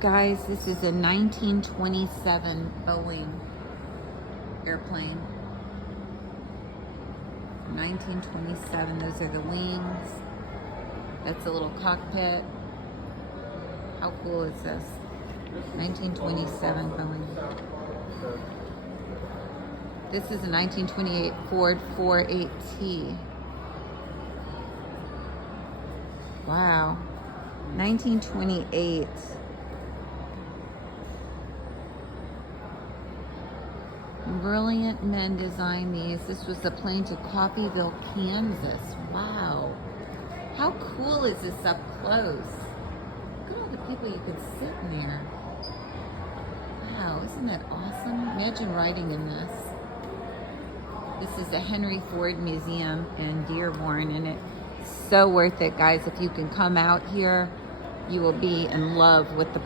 Guys, this is a 1927 Boeing airplane. 1927, those are the wings. That's a little cockpit. How cool is this? 1927 Boeing. This is a 1928 Ford 48T. Wow. 1928. Brilliant men designed these. This was the plane to Coffeyville, Kansas. Wow. How cool is this up close? Look at all the people you could sit in there. Wow, isn't that awesome? Imagine riding in this. This is the Henry Ford Museum in Dearborn, and it's so worth it, guys. If you can come out here, you will be in love with the